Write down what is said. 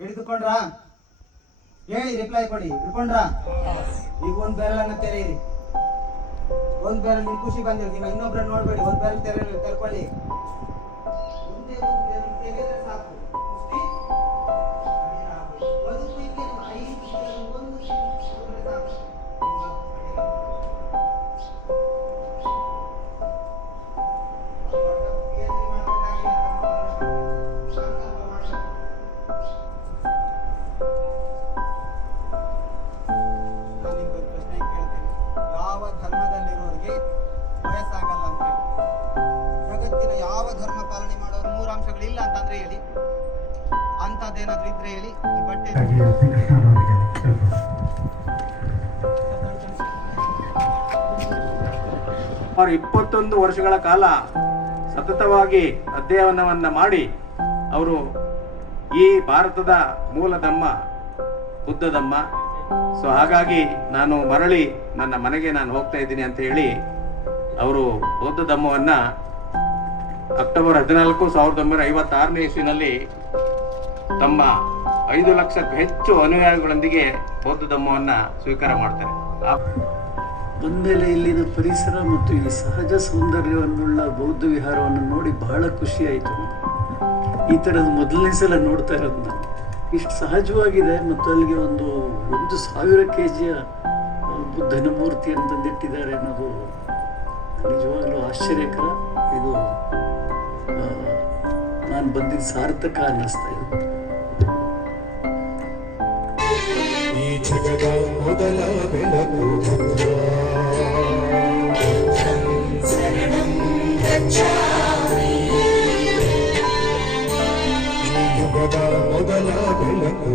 ಹಿಡಿದುಕೊಂಡ್ರಾ? ಹೇಳಿ, ರಿಪ್ಲೈ ಕೊಡಿ. ಹಿಡ್ಕೊಂಡ್ರಾ? ಈಗ ಒಂದ್ ಬೆರಳನ್ನ ತೆರೆಯಿರಿ. ಒಂದ್ ಬೆರಳು ನಿಮ್ ಖುಷಿ ಬಂದಿರಿ. ಈಗ ಇನ್ನೊಬ್ರ ನೋಡ್ಬೇಡಿ. ಒಂದ್ ಬೆರಳು ತೆರ್ಕೊಳ್ಳಿ. ಒಂದೇ ಒಂದು ಬೆರಳು ತೆಗೆದ್ರೆ ಸಾಕು. ಜಗತ್ತಿನ ಯಾವ ಧರ್ಮ ಪಾಲನೆ ಮಾಡೋರು 3 ಅಂಶಗಳಿಲ್ಲ ಅಂತಂದ್ರೆ ಹೇಳಿ. ಅಂತದ್ದೇನಾದ್ರೂ ಇದ್ರೆ ಹೇಳಿ. ಈ ಬಟ್ಟೆ 21 ವರ್ಷಗಳ ಕಾಲ ಸತತವಾಗಿ ಅಧ್ಯಯನವನ್ನ ಮಾಡಿ ಅವರು ಈ ಭಾರತದ ಮೂಲ ಧಮ್ಮ ಬುದ್ಧ ಧಮ್ಮ. ಸೊ ಹಾಗಾಗಿ ನಾನು ಮರಳಿ ನನ್ನ ಮನೆಗೆ ನಾನು ಹೋಗ್ತಾ ಇದ್ದೀನಿ ಅಂತ ಹೇಳಿ ಅವರು ಬೌದ್ಧ ಧಮ್ಮವನ್ನ ಅಕ್ಟೋಬರ್ 14, 1956ನೇ ಇಸ್ವಿನಲ್ಲಿ ತಮ್ಮ 5 ಲಕ್ಷಕ್ಕೂ ಹೆಚ್ಚು ಅನುಯಾಯಿಗಳೊಂದಿಗೆ ಬೌದ್ಧ ಧಮ್ಮವನ್ನ ಸ್ವೀಕಾರ ಮಾಡ್ತಾರೆ. ಬಂದಮೇಲೆ ಇಲ್ಲಿನ ಪರಿಸರ ಮತ್ತು ಈ ಸಹಜ ಸೌಂದರ್ಯವನ್ನುಳ್ಳ ಬೌದ್ಧ ವಿಹಾರವನ್ನು ನೋಡಿ ಬಹಳ ಖುಷಿಯಾಯಿತು. ಈ ಥರದ್ದು ಮೊದಲನೇ ಸಲ ನೋಡ್ತಾ ಇರೋದು ನಾನು. ಇಷ್ಟು ಸಹಜವಾಗಿದೆ ಮತ್ತು ಅಲ್ಲಿಗೆ 1,000 kg ಬುದ್ಧನ ಮೂರ್ತಿಯನ್ನು ತಂದಿಟ್ಟಿದ್ದಾರೆ ಅನ್ನೋದು ನಿಜವಾಗ್ಲೂ ಆಶ್ಚರ್ಯಕರ. ಇದು ನಾನು ಬಂದಿದ್ದು ಸಾರ್ಥಕ ಅನ್ನಿಸ್ತಾ ಇದೆ. ಈ ಜಗದ ಮೊದಲ ಬೆಳಕು ಯುಗದ ಮೊದಲ ಬೆಳಕು